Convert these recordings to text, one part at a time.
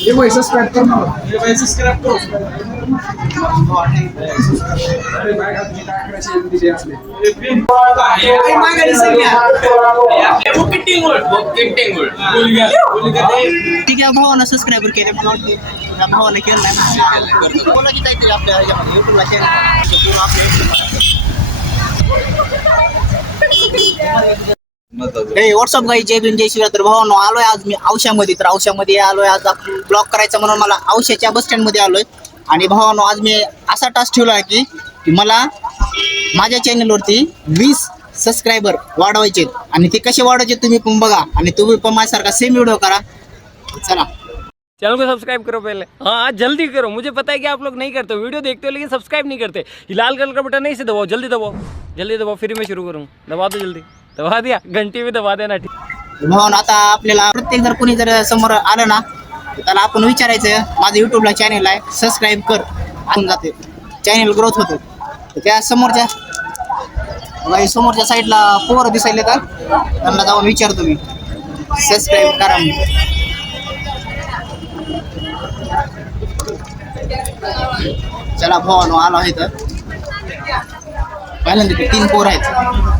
ये वो ऐसा स्क्रैप करना ये वो ऐसा स्क्रैप करो अरे भाई हाथ की टाक रहे दीजिए आपने ये मांगने से क्या ये वो किटिंग वर्ड वो किटिंग वर्ड भूल गया भूल गया ठीक है भावाला सबस्क्राइबर केले मला वाटतं भावाला केलं नाही बोला की काहीतरी YouTube ला यूट्यूबला चॅनल आप व्हॉट्सअप गाई जय भीम जय शिवराय तर भावानो आलोय आज मी औशामध्ये. तर औशामध्ये आलोय आज आपण ब्लॉक करायचा म्हणून मला औशाच्या बस स्टँडमध्ये आलोय. आणि भावानो आज मी असा टास्क ठेवला आहे की मला माझ्या चॅनलवरती वीस सबस्क्रायबर वाढवायचे आणि ते कसे वाढवायचे तुम्ही पण बघा. आणि तुम्ही पण माझ्यासारखा सेम व्हिडिओ करा. चला. चैनल को सब्सक्राइब करो पहले. हाँ जल्दी करो. मुझे पता है कि आप लोग नहीं करते व्हिडिओ वीडियो देखते हो लेकिन सब्सक्राइब नहीं करते. लाल कलर का बटन नहीं से दबाओ. जल्दी दबाओ. जल्दी दबाओ फिर मैं शुरू करूँ. दबा दो जल्दी. दबा द्या घंटी भी दबा देना ठीक म्हणून आता आपल्याला प्रत्येक जर कोणी जर समोर आलं ना तर त्याला आपण विचारायचं माझं युट्यूबला चॅनल आहे सबस्क्राईब कर आपण जाते. चॅनल ग्रोथ होतो. तर त्या समोरच्या बघा, समोरच्या साईडला पोरं दिसायला का त्यांना जाऊन विचारतो मी. सबस्क्राईब करा चला भावानो आलो आहे तर पहिल्यांदा तीन पोर आहेत.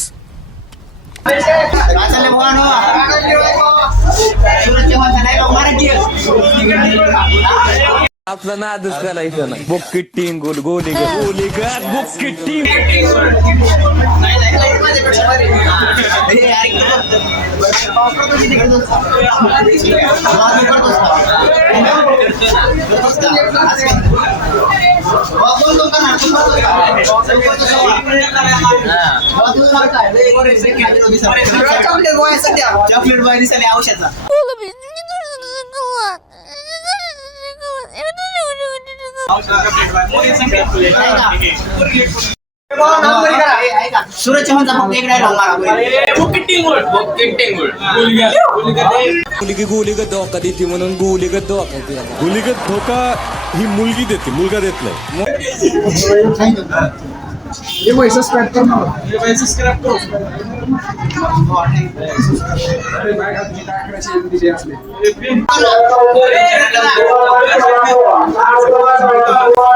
आपला ना करायचं ना बुक्की गोल गोली गोली कर बुक्की टीम का? वापरतो करतोस का? करतोस का? असं काय? वापरतो का नाही? तू करतोस का? करतोस का? वापरतो ना काय? लय गोरे second hero दिसायला. चॉकलेट बॉय सध्या चॉकलेट बॉय दिसायला औषधाचा सूरज चव्हाणचा फक्त एक डायलॉग मारा मुलगी धोका देते म्हणून गोलीगत धोका दिला धोका ही मुलगी देते मुलगा देत नाही ये भाई सब्सक्राइब करना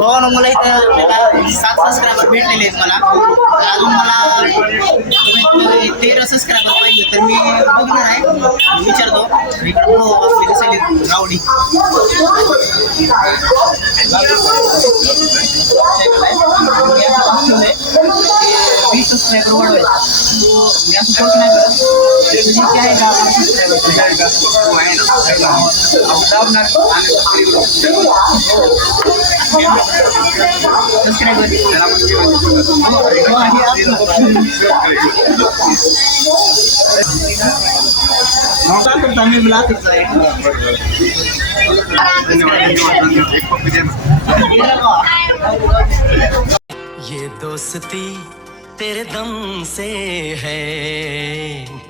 भावानं मला सात सबस्क्रायबर भेटलेले आहेत मला मला। कमीत कमी तेरा सबस्क्रायबर तर मी विचारतो. इकडे भाऊ आपले रावडी? वीस तो मी मिला करता ये दोस्ती तेरे दम से है।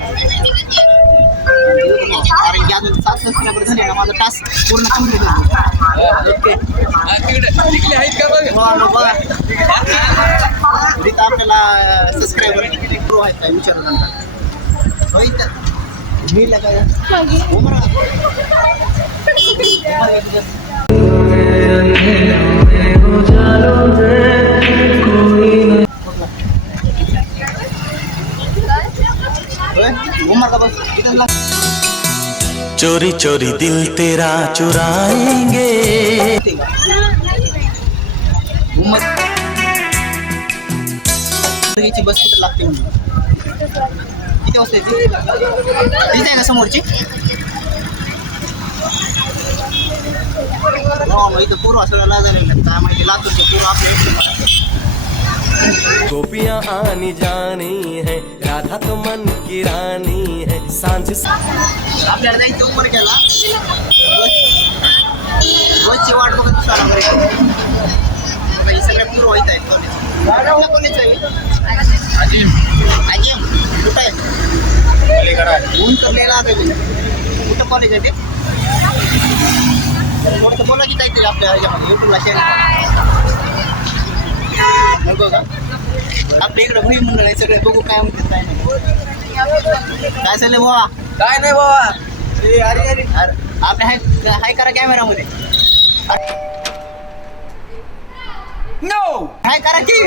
सबस्क्रायबर्स झाले माझा टास्क पूर्ण कंप्लीट झाला. तिथं आपल्याला सबस्क्रायबर प्रो आहेत काय विचारलं नंतर होय तर मी लगाया Gumar ka ba? Dito lang. चोरी चोरी दिल तेरा चुराएँगे। बस गोपियाँ आनी जानी है, राधा तो मन की रानी। सांजे आपल्याला जायचं उपर केला रोजची बसची वाट बघत बसावं लागेल. बघा, हे सगळे पूर्व इथं आहेत. कॉलेज कॉलेज आहे? आजीम कुठं आहे? ऊन तर लिहायला आता कुठं कॉलेज आहे ते? थोडंसं बोला की काहीतरी आपल्या ह्याच्यामध्ये युट्यूबला शेअर बघू. का आपल्या इकडे भुई मंडळ आहे सगळे बघू काय म्हणतात काय नाही. काय चाललंय बाबा काय नाही बाबा अरे अरे. आपल्या हाय हाय करा कॅमेरामध्ये नो हाय करा की?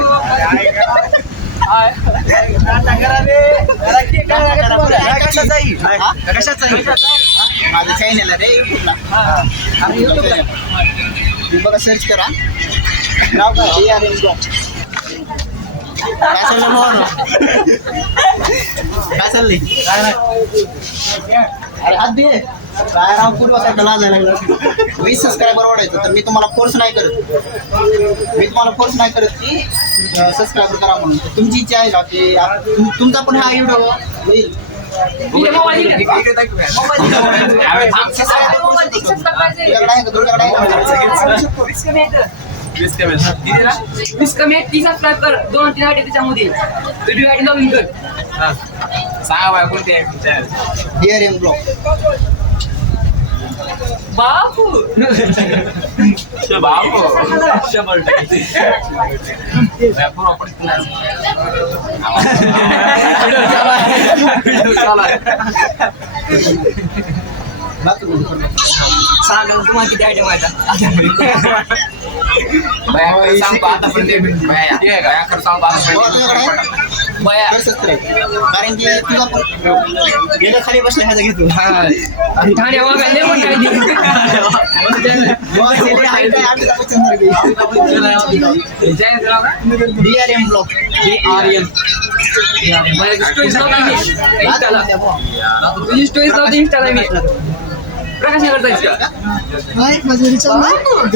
माझं चॅनल आहे रे युट्यूबला बघा सर्च करा. नाव काय? ARN blog. काय चाललंय? काय चाललंय अरे हात दे काय राव कुठं बसायचं लाजायला लागलं वीस सबस्क्रायबर वाढायचं तर मी तुम्हाला फोर्स नाही करत मी तुम्हाला फोर्स नाही करत की सबस्क्राईबर करा म्हणून तुमची इच्छा आहे का की तुमचा पण हा व्हिडिओ होईल तुझ्याकडे वीस कमी वीस कमी आहेत ती सबस्क्राईब दोन तीन आयडी त्याच्यामध्ये तुझी आयडी लॉग कर सांगा बाय कोणते dear M block Bapu Bapu सांगा तुम्हाला किती आयटम आहेत सांगतो आतापर्यंत बया कर subscribe. कारण की तुला पण गेलं खाली बसल्या ह्याचा घेतो ठाणे वागायला पण काय बस, हे आहे काय अमिताभ बच्चन सारखी. DRM blog. स्टोरीज इंस्टाला तुझी स्टोरीज लावते इंस्टाला मी प्रकाश नगर जायचं का?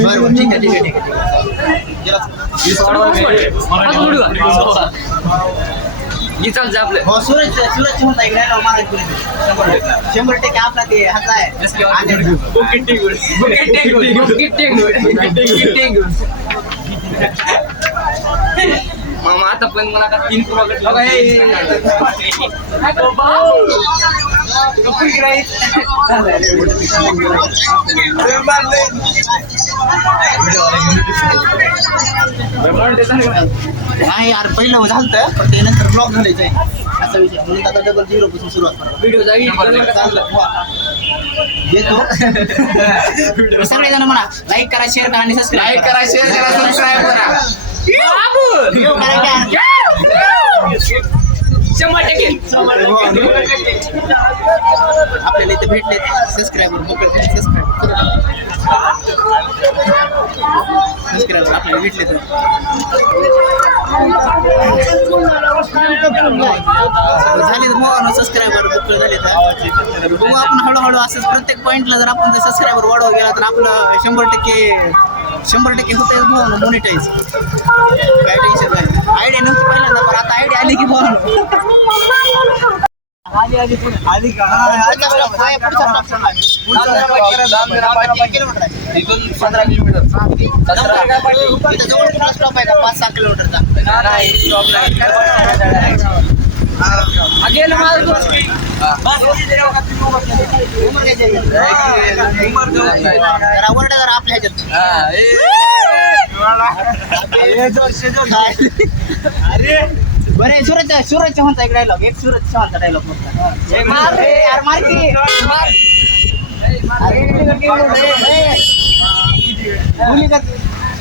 बरं, बरं, ठीक आहे ठीक आहे ठीक आहे. गेला. आज उडू का? ही आपलं. हो सूरज सूरज म्हणता इकडे. शंभर टक्के. आपला ते हात आहे. आणि- मामा आता पण मला नाही यार पहिलं झालं पण ते नंतर ब्लॉक झालेच आहे असा विषय म्हणून आता डबल झिरो पासून सुरुवात करा। व्हिडिओ म्हणा लाईक करा शेअर करा आणि सबस्क्राईब लाईक करा। शेअर करा सबस्क्राईब करा। शंभर टक्के. आपल्याला इथे भेटले सबस्क्रायबर मोकळे सबस्क्रायबर आपल्याला भेटले तर. झाले तर सबस्क्रायबर बुक झाले तर. बघू आपण हळूहळू असंच प्रत्येक पॉईंटला जर आपण जर सबस्क्रायबर वाढवत गेला तर आपलं शंभर टक्के शंभर टक्के होते मोनिटाईज काय टेन्शन नाही. आयडिया नव्हती पहिल्यांदा पण आता आयडिया आली की stop आहे. पंधरा किलोमीटर. स्टॉप आहे का? पाच सहा किलोमीटरचा. गेलं माझं आपल्या ह्याच्यात. बरे सूरज सूरज चव्हाणचा एक डायलॉग एक सूरज चव्हाणचा डायलॉग बघता मार रे यार मार की मार अरे मुली करते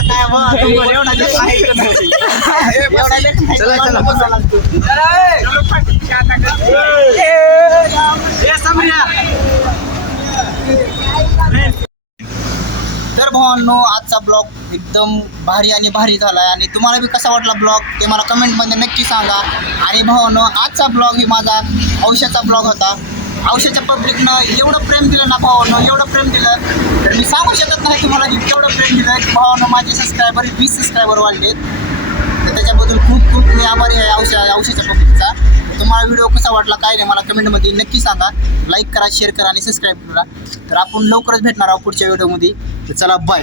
काय बा, तुम्हाला एवढा लेट आहे का नाही? तर भावांनो आजचा ब्लॉग एकदम भारी आणि भारी झाला आहे आणि तुम्हाला बी कसा वाटला ब्लॉग ते मला कमेंटमध्ये नक्की सांगा. आणि भावांनो आजचा ब्लॉग ही माझा औषधाचा ब्लॉग होता. औषधाच्या पब्लिकनं एवढं प्रेम दिलं ना भावांनो एवढं प्रेम दिलं. तर मी सांगू शकत नाही तुम्हाला की केवढं प्रेम दिलं की भावांनो माझे सबस्क्रायबर वीस सबस्क्रायबर वाढलेत. तर त्याच्याबद्दल खूप खूप मी आभारी आहे औषध औषधाच्या पब्लिकचा तुम्हाला व्हिडिओ कसा वाटला काय नाही मला कमेंटमध्ये नक्की सांगा. लाईक करा शेअर करा आणि सबस्क्राईब करा. तर आपण लवकरच भेटणार आहोत पुढच्या व्हिडिओमध्ये तर चला बाय